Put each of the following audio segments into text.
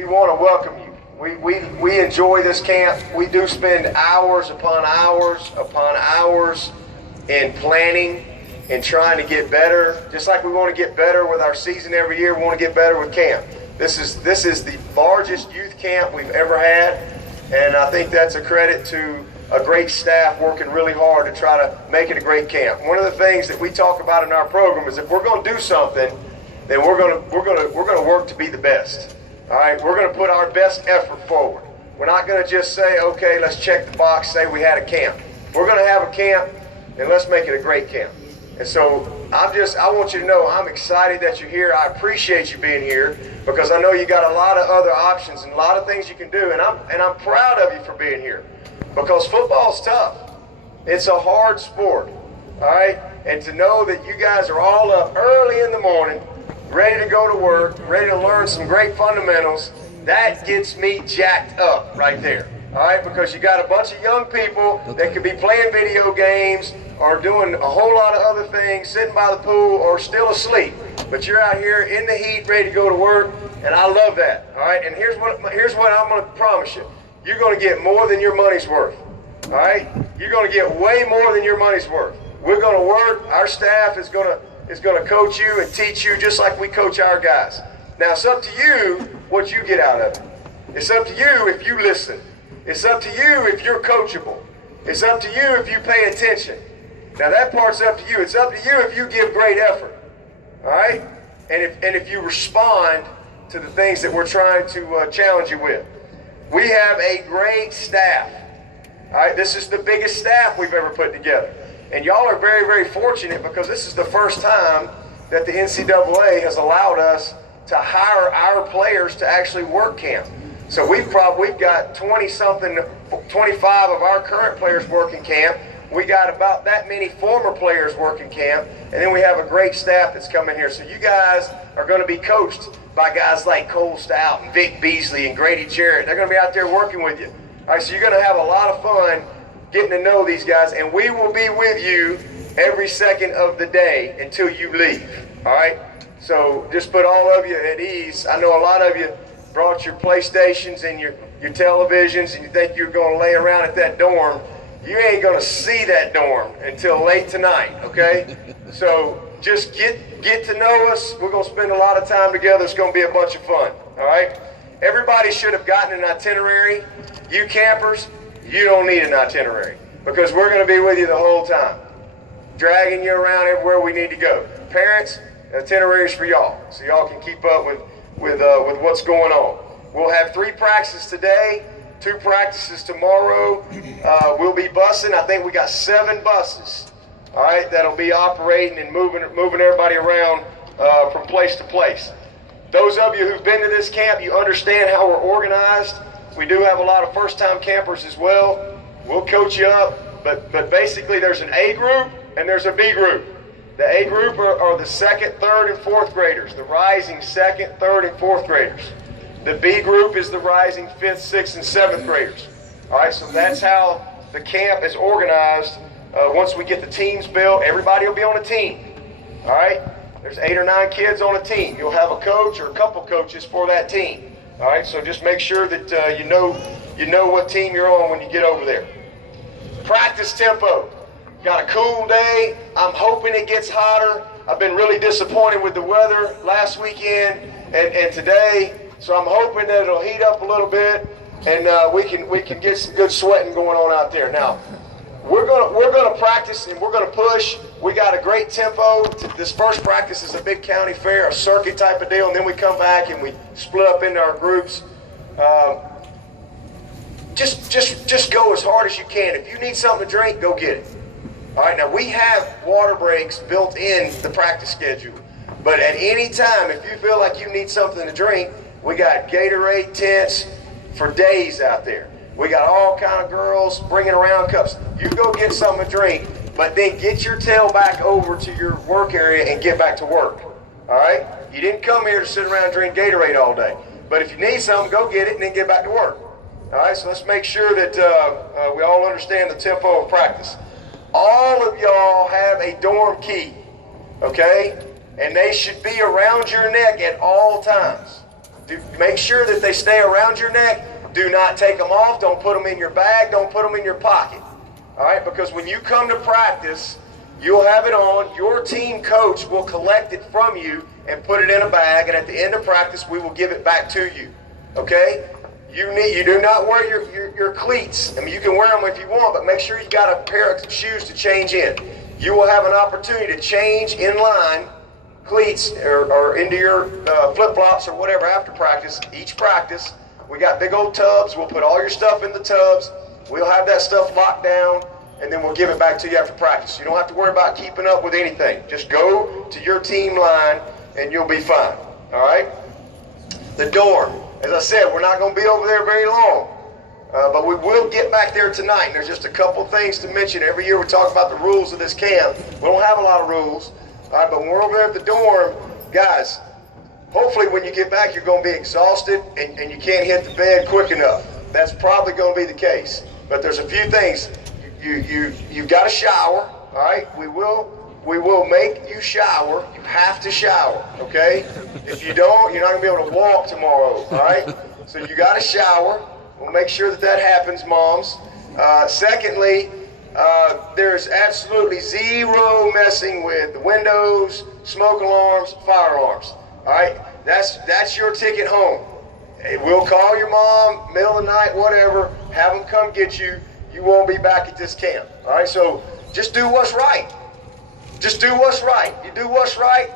We want to welcome you. We enjoy this camp. We do spend hours upon hours upon hours in planning and trying to get better. Just like we want to get better with our season every year, we want to get better with camp. This is the largest youth camp we've ever had, and I think that's a credit to a great staff working really hard to try to make it a great camp. One of the things that we talk about in our program is if we're going to do something, then we're going to work to be the best. All right, we're going to put our best effort forward. We're not going to just say, okay, let's check the box, say we had a camp. We're going to have a camp, and let's make it a great camp. And so I want you to know I'm excited that you're here. I appreciate you being here because I know you got a lot of other options and a lot of things you can do, and I'm proud of you for being here because football's tough. It's a hard sport, all right? And to know that you guys are all up early in the morning, ready to go to work, ready to learn some great fundamentals, that gets me jacked up right there. All right, because you got a bunch of young people that could be playing video games or doing a whole lot of other things, sitting by the pool or still asleep. But you're out here in the heat, ready to go to work, and I love that. All right, and here's what I'm going to promise you. You're going to get more than your money's worth. All right, you're going to get way more than your money's worth. We're going to work. Our staff is going to coach you and teach you just like we coach our guys. Now, it's up to you what you get out of it. It's up to you if you listen. It's up to you if you're coachable. It's up to you if you pay attention. Now, that part's up to you. It's up to you if you give great effort. All right? And if you respond to the things that we're trying to challenge you with. We have a great staff. All right? This is the biggest staff we've ever put together. And y'all are very, very fortunate because this is the first time that the NCAA has allowed us to hire our players to actually work camp. So we've got 20-something, 25 of our current players working camp. We got about that many former players working camp. And then we have a great staff that's coming here. So you guys are going to be coached by guys like Cole Stout and Vic Beasley and Grady Jarrett. They're going to be out there working with you. All right, so you're going to have a lot of fun getting to know these guys, and we will be with you every second of the day until you leave, all right? So just put all of you at ease. I know a lot of you brought your PlayStations and your televisions, and you think you're going to lay around at that dorm. You ain't going to see that dorm until late tonight, okay? So just get to know us. We're going to spend a lot of time together. It's going to be a bunch of fun, all right? Everybody should have gotten an itinerary. You campers, you don't need an itinerary because we're going to be with you the whole time, dragging you around everywhere we need to go. Parents, itineraries for y'all, so y'all can keep up with what's going on. We'll have 3 practices today, 2 practices tomorrow. We'll be busing. I think we got 7 buses, all right, that'll be operating and moving everybody around from place to place. Those of you who've been to this camp, you understand how we're organized. We do have a lot of first-time campers as well. We'll coach you up, but basically there's an A group and there's a B group. The A group are the 2nd, 3rd, and 4th graders, the rising 2nd, 3rd, and 4th graders. The B group is the rising 5th, 6th, and 7th graders. All right, so that's how the camp is organized. Once we get the teams built, everybody will be on a team. All right, there's 8 or 9 kids on a team. You'll have a coach or a couple coaches for that team. All right, so just make sure that you know what team you're on when you get over there. Practice tempo. Got a cool day. I'm hoping it gets hotter. I've been really disappointed with the weather last weekend and today, so I'm hoping that it'll heat up a little bit and we can get some good sweating going on out there. Now, we're gonna practice and we're gonna push. We got a great tempo. This first practice is a big county fair, a circuit type of deal, and then we come back and we split up into our groups. Just go as hard as you can. If you need something to drink, go get it. All right, now we have water breaks built in the practice schedule, but at any time, if you feel like you need something to drink, we got Gatorade tents for days out there. We got all kind of girls bringing around cups. You go get something to drink, but then get your tail back over to your work area and get back to work. All right? You didn't come here to sit around and drink Gatorade all day. But if you need something, go get it and then get back to work. All right? So let's make sure that we all understand the tempo of practice. All of y'all have a dorm key, okay? And they should be around your neck at all times. Make sure that they stay around your neck. Do not take them off. Don't put them in your bag. Don't put them in your pocket. All right? Because when you come to practice, you'll have it on. Your team coach will collect it from you and put it in a bag. And at the end of practice, we will give it back to you. Okay? You do not wear your cleats. I mean, you can wear them if you want, but make sure you got a pair of shoes to change in. You will have an opportunity to change in line cleats or into your flip-flops or whatever after practice. Each practice, we got big old tubs. We'll put all your stuff in the tubs. We'll have that stuff locked down, and then we'll give it back to you after practice. You don't have to worry about keeping up with anything. Just go to your team line, and you'll be fine. All right? The dorm. As I said, we're not going to be over there very long, but we will get back there tonight. And there's just a couple things to mention. Every year we talk about the rules of this camp. We don't have a lot of rules, all right, but when we're over there at the dorm, guys, hopefully when you get back, you're going to be exhausted and you can't hit the bed quick enough. That's probably going to be the case. But there's a few things. You've got to shower, all right? We will make you shower. You have to shower, okay? If you don't, you're not going to be able to walk tomorrow, all right? So you got to shower. We'll make sure that happens, moms. Secondly, there's absolutely zero messing with the windows, smoke alarms, fire alarms, all right? That's your ticket home. We'll call your mom, middle of the night, whatever, have them come get you. You won't be back at this camp, all right? So just do what's right. Just do what's right. You do what's right,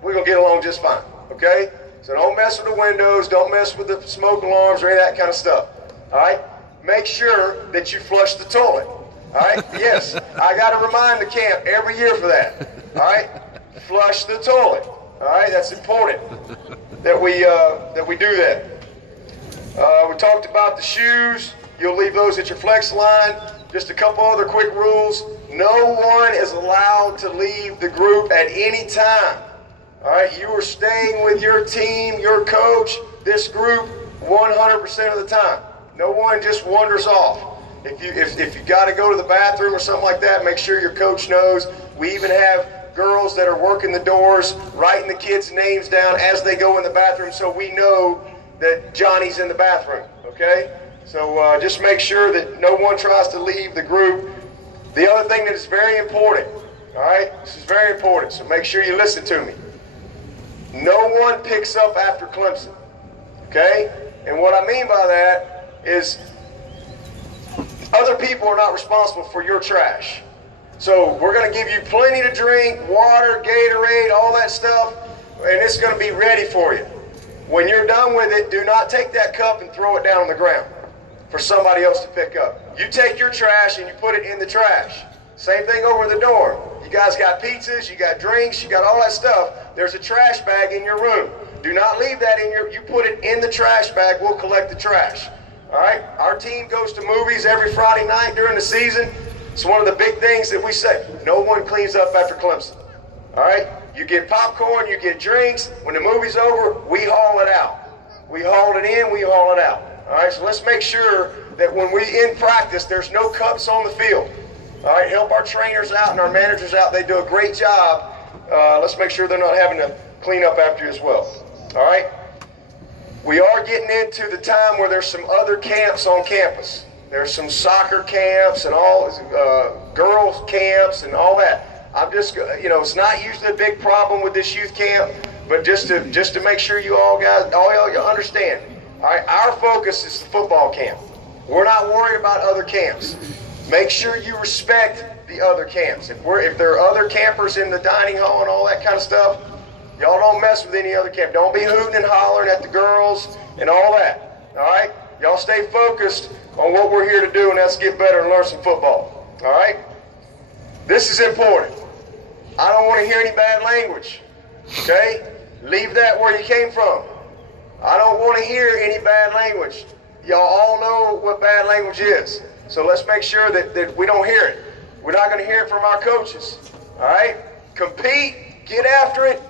we're going to get along just fine, okay? So don't mess with the windows, don't mess with the smoke alarms or any of that kind of stuff, all right? Make sure that you flush the toilet, all right? Yes, I got to remind the camp every year for that, all right? Flush the toilet, all right? That's important that we do that. We talked about the shoes. You'll leave those at your flex line. Just a couple other quick rules. No one is allowed to leave the group at any time. All right, you are staying with your team, your coach, this group 100% of the time. No one just wanders off. If you got to go to the bathroom or something like that, make sure your coach knows. We even have girls that are working the doors, writing the kids' names down as they go in the bathroom, so we know that Johnny's in the bathroom. Okay. So just make sure that no one tries to leave the group. The other thing that is very important, all right, this is very important, so make sure you listen to me. No one picks up after Clemson, okay? And what I mean by that is other people are not responsible for your trash. So we're going to give you plenty to drink, water, Gatorade, all that stuff, and it's going to be ready for you. When you're done with it, do not take that cup and throw it down on the ground for somebody else to pick up. You take your trash and you put it in the trash. Same thing over the dorm. You guys got pizzas, you got drinks, you got all that stuff. There's a trash bag in your room. Do not leave that in you put it in the trash bag, we'll collect the trash. All right? Our team goes to movies every Friday night during the season. It's one of the big things that we say. No one cleans up after Clemson. All right? You get popcorn, you get drinks. When the movie's over, we haul it out. We haul it in, we haul it out. All right, so let's make sure that when we in practice, there's no cups on the field. All right, help our trainers out and our managers out. They do a great job. Let's make sure they're not having to clean up after you as well. All right, we are getting into the time where there's some other camps on campus. There's some soccer camps and all girls camps and all that. I'm just, it's not usually a big problem with this youth camp, but just to make sure you all guys, all y'all understand. All right, our focus is the football camp. We're not worried about other camps. Make sure you respect the other camps. If there are other campers in the dining hall and all that kind of stuff, y'all don't mess with any other camp. Don't be hooting and hollering at the girls and all that. All right, y'all stay focused on what we're here to do, and that's get better and learn some football. All right, this is important. I don't want to hear any bad language. Okay, leave that where you came from. I don't want to hear any bad language. Y'all all know what bad language is. So let's make sure that we don't hear it. We're not going to hear it from our coaches. All right? Compete, get after it,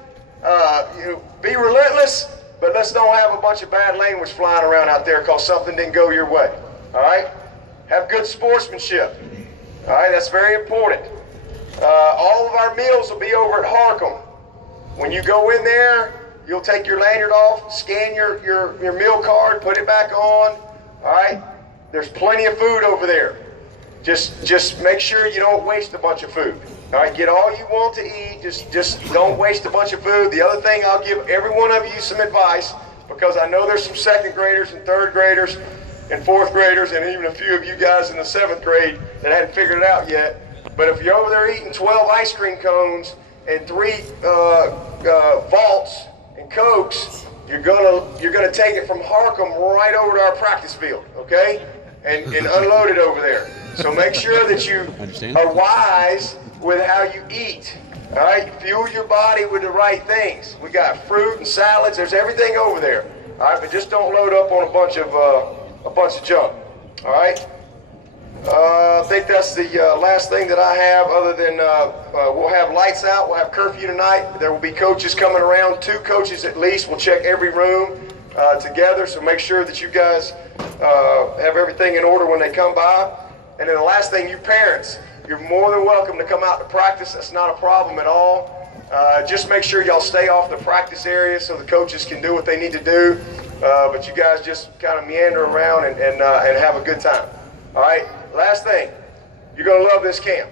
be relentless, but let's don't have a bunch of bad language flying around out there because something didn't go your way. All right? Have good sportsmanship. All right? That's very important. All of our meals will be over at Harcum. When you go in there, you'll take your lanyard off, scan your meal card, put it back on. All right? There's plenty of food over there. Just make sure you don't waste a bunch of food. All right, get all you want to eat. Just don't waste a bunch of food. The other thing, I'll give every one of you some advice, because I know there's some second graders and third graders and fourth graders and even a few of you guys in the seventh grade that hadn't figured it out yet. But if you're over there eating 12 ice cream cones and 3 vaults and Cokes, you're gonna take it from Harcum right over to our practice field, okay? And unload it over there. So make sure that you are wise with how you eat. All right, fuel your body with the right things. We got fruit and salads. There's everything over there. All right, but just don't load up on a bunch of junk. All right. I think that's the last thing that I have, other than we'll have lights out. We'll have curfew tonight. There will be coaches coming around. 2 coaches at least. We'll check every room together. So make sure that you guys have everything in order when they come by. And then the last thing, you parents, you're more than welcome to come out to practice. That's not a problem at all. Just make sure y'all stay off the practice area so the coaches can do what they need to do. But you guys just kind of meander around and have a good time. All right? Last thing, you're going to love this camp.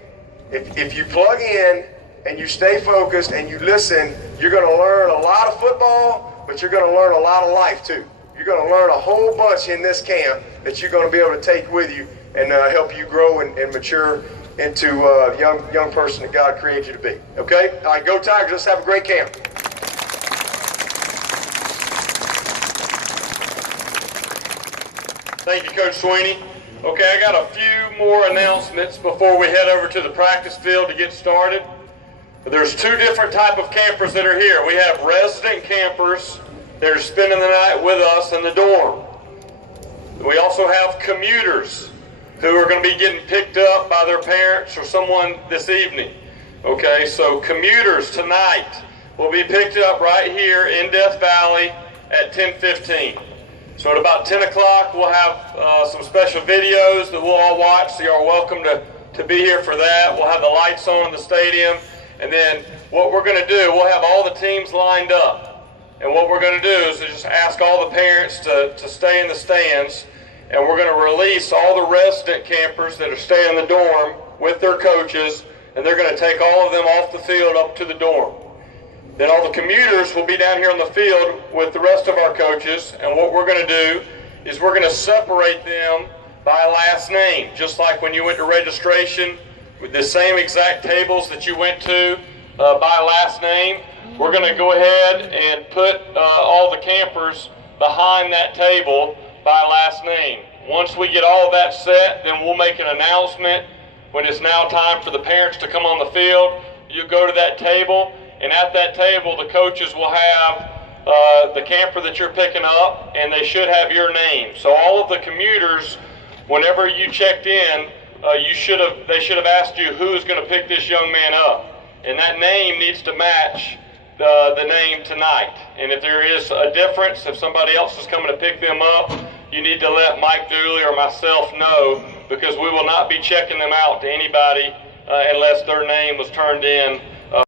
If you plug in and you stay focused and you listen, you're going to learn a lot of football, but you're going to learn a lot of life too. You're going to learn a whole bunch in this camp that you're going to be able to take with you and help you grow and mature into the young person that God created you to be. Okay? All right, go Tigers. Let's have a great camp. Thank you, Coach Swinney. Okay, I got a few more announcements before we head over to the practice field to get started. There's 2 different type of campers that are here. We have resident campers that are spending the night with us in the dorm. We also have commuters who are going to be getting picked up by their parents or someone this evening. Okay, so commuters tonight will be picked up right here in Death Valley at 10:15. So at about 10 o'clock, we'll have some special videos that we'll all watch, so you're welcome to be here for that. We'll have the lights on in the stadium, and then what we're going to do, we'll have all the teams lined up. And what we're going to do is just ask all the parents to stay in the stands, and we're going to release all the resident campers that are staying in the dorm with their coaches, and they're going to take all of them off the field up to the dorm. Then all the commuters will be down here on the field with the rest of our coaches, and what we're going to do is we're going to separate them by last name, just like when you went to registration with the same exact tables that you went to by last name. We're going to go ahead and put all the campers behind that table by last name. Once we get all of that set, then we'll make an announcement when it's now time for the parents to come on the field. You go to that table, and at that table, the coaches will have the camper that you're picking up, and they should have your name. So all of the commuters, whenever you checked in, they should have asked you who is going to pick this young man up, and that name needs to match the name tonight. And if there is a difference, if somebody else is coming to pick them up, you need to let Mike Dooley or myself know, because we will not be checking them out to anybody unless their name was turned in